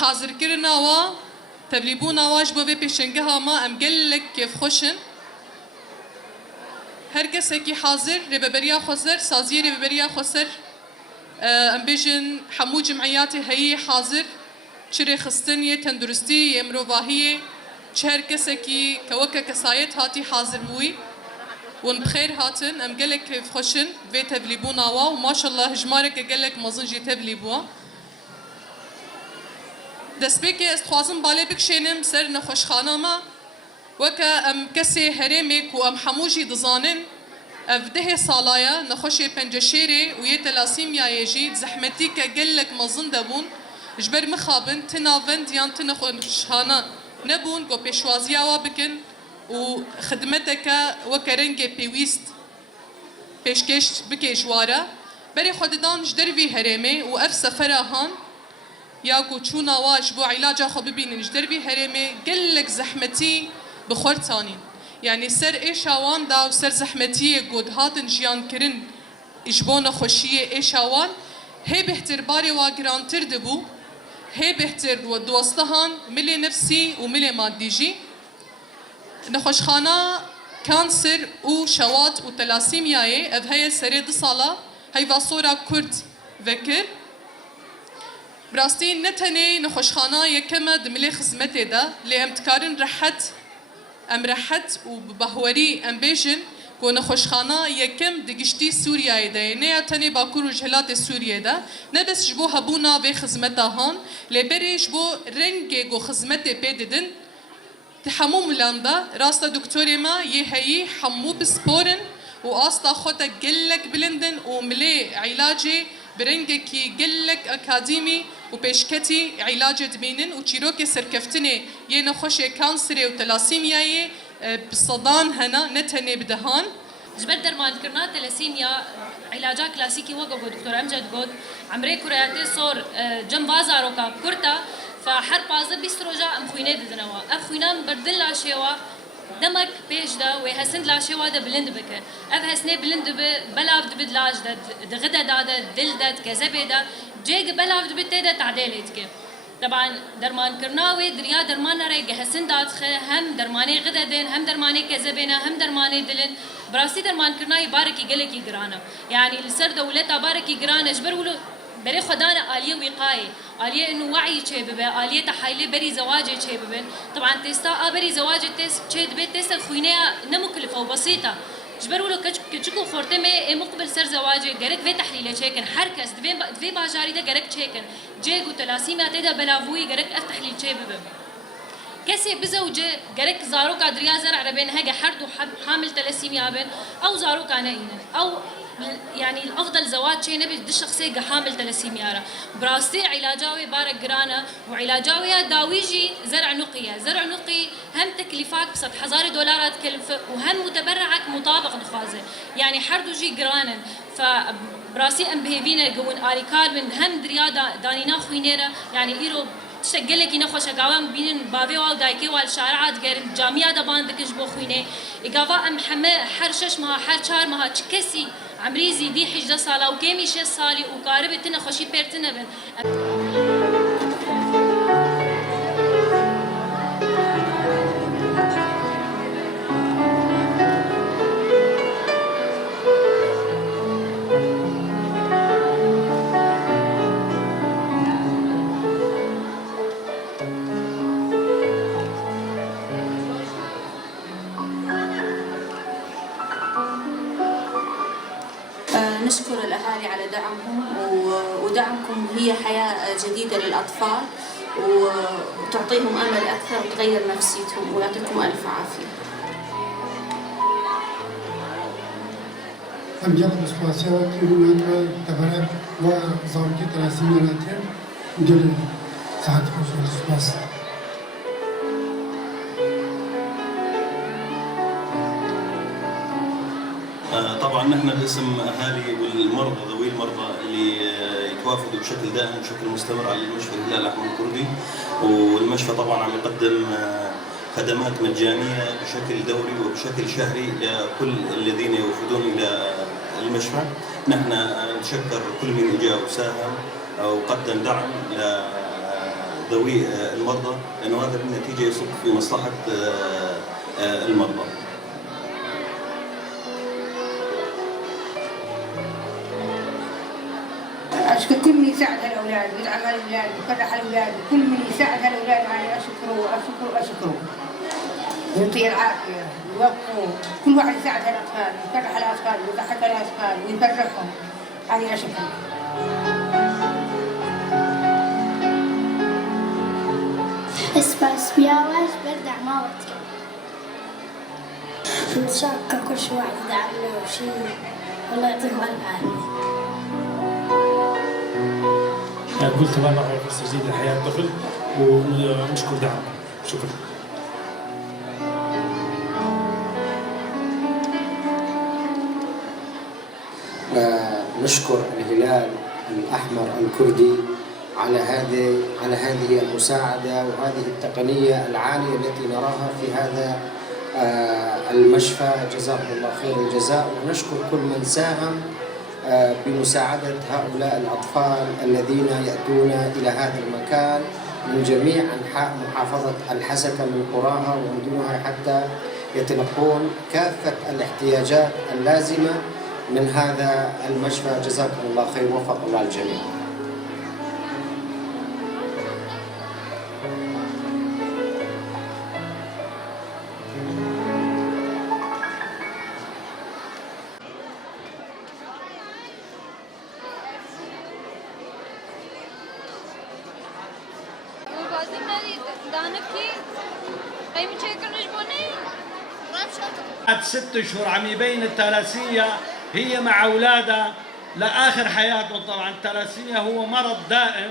حاضر كرنا وا تبليبونا واش بوفي بيشنجها ما ام قلك كيف خوشن هركسكي حاضر رببريا خسر سازي رببريا خسر ام بيجن حمو جمعياتي هي حاضر شري خستنية تندرستي يمرو باهية شهر كسكي كوكا كسايت هاتي حاضر بوي ون بخير هاتن ام قلك كيف خوشن في تبليبونا وا وما شاء الله هجمارك قلك مزنجي تبليبوا دسبيكي استخوازم بالي بكشينم سر نخوشخانه ما وكا ام كسي هرمك وام حموجي دزانن افده صالايا نخوشي بنجشيري ويتلاسيم يا يجي زحمتي كقلك مزن دبون جبر مخابن تنافن ديان تنخوشخانه نبون قو بيشوازيا وابكن وخدمتك وكرنجي بيويست بيشكش بكيجوارا بري خددان جدر في هرمي واف سفرهان ياكو تشونا واش بو علاجا خو ببينن جدر في هرمي قلك زحمتي بخور تاني يعني سر ايشاوان دا وسر زحمتي قد هاتن جيان كرن اجبون خوشيه ايشاوان هي بهتر باري واقران تردبو هي بهتر ودوستهان ملي نفسي وملي ماديجي نخوشخانه كانسر و شوات و تلاسيمياي اف هي سري صاله هي فاسورا كرد ذكر براستي نتني نخوشخانه يكما دملي خزمتي دا لي ام تكارن رحت وبهوري ام بيجن كو نخوشخانه يكم دقشتي سوريا دا يعني تاني باكور وجهلات سوريا دا نبس جبو هبونا في خزمتها هون لبري جبو رنجي جو خزمتي بيددن تحموم لاندا راستا دكتوري ما يهي حمو بسبورن واستا خوتا قلك بلندن وملي علاجي برنجكي قلك اكاديمي وبيشكتي علاج دبينن وشيروكي سركفتني ينخوشي كانسري وتلاسيمياي بالصدان هنا نتهني بدهان جبر درمان كرنا تلاسيميا علاجا كلاسيكي وقو دكتور امجد قد عمري كرياتي صور جنب بازاروكا كرتا فحر بازا بيستروجا ام خوينه ددنوا اف خوينان بردن لا شيوا دمك بيش دا وهسند لا شيوا دا بلند بك اف هسنه بلند بلاف دبد لاج دا غدا دا دل دا كذبه دا جيج بلاف دبد دا تعديلتك طبعا درمان كرناوي دريا درمان راي جهسن دات هم درماني غدا دين هم درماني كذبنا هم درماني دلن براسي درمان كرناي باركي قلكي قرانا يعني السر دولتها باركي قرانا جبر ولو بري خدانا آلية وقاية آلية إنه وعي شبابه آلية تحايلة بري زواجه شبابه طبعا تستا بري زواجه تس شد بيت تس خوينها نمكلفة وبسيطة جبر ولو كتشكو خورتمي مقبل سر زواجه جرك في تحليله شيكن حركس دفي باجاري ده جرك شيكن جيجو تلاسيمة تدا بلافوي جرك أفتحليل شبابه كسي بزوجة جرك زاروك أدريا زرع ربين هجا حرد وحامل تلاسيميا بين أو زاروك ناينا أو يعني الافضل زواج شيء نبي دي شخصيه حامل تلاسيميا براستي علاجاوي بارك جرانا وعلاجاوي داويجي زرع نقي هم تكلفاك بس $1000 تكلفه وهم متبرعك مطابق دخازه يعني حردوجي جرانا فبراسي ام بهيفينا جون اري كاربن هم دريادا دانينا خوينيرا يعني ايرو تشتغلك ينخوش قوام بين بابي واو دايكي والشارعات غير جامعه دبان دكش بو خوينه اقافا ام حرشش ما حرشار ما تشكسي عمريزي دي حجة صالة وكيمي شي صالي وقاربتنا خوشي بيرتنا بن نشكر الأهالي على دعمهم ودعمكم هي حياة جديدة للأطفال وتعطيهم أمل أكثر وتغير نفسيتهم ويعطيكم ألف عافية. هم جالب سپاسیات کردن و دبرم و زاروکی تلاسیمی ناتیم جل ساعت خصوص سپاس. طبعا نحن باسم اهالي والمرضى ذوي المرضى اللي يتوافدوا بشكل دائم وبشكل مستمر على المشفى الهلال الاحمر الكردي، والمشفى طبعا عم يقدم خدمات مجانيه بشكل دوري وبشكل شهري لكل الذين يوفدون الى المشفى. نحن نشكر كل من اجى وساهم وقدم دعم ذوي المرضى، لأنه هذا بالنتيجة يصب في مصلحة المرضى. أشكر كل من يساعد هالأولاد ويدعم هالأولاد ويفرح هالأولاد، وكل من يساعد هالأولاد أنا أشكره يعطيه العافية ويوفقه. كل واحد يساعد هالأطفال ويفرح الأطفال ويضحك الأطفال ويفرحهم، أنا أشكره. اسمع سبياواش بردع ما وقتك نشكر كل شي واحد يدعمنا وشي، والله يعطيهم ألف عافية. قلت الله معه فرصة جديدة لحياة الطفل ونشكر دعمكم. شكرا. نشكر الهلال الأحمر الكردي على هذه المساعدة وهذه التقنية العالية التي نراها في هذا المشفى، جزاهم الله خير الجزاء. ونشكر كل من ساهم بمساعدة هؤلاء الأطفال الذين يأتون إلى هذا المكان من جميع أنحاء محافظة الحسكة من قراها ومدنها حتى يتلقون كافة الاحتياجات اللازمة من هذا المشفى. جزاكم الله خير، وفق الله الجميع. بعد 6 أشهر عم يبين الثلاسيميا هي مع أولادها لآخر حياتهم. طبعا الثلاسيميا هو مرض دائم.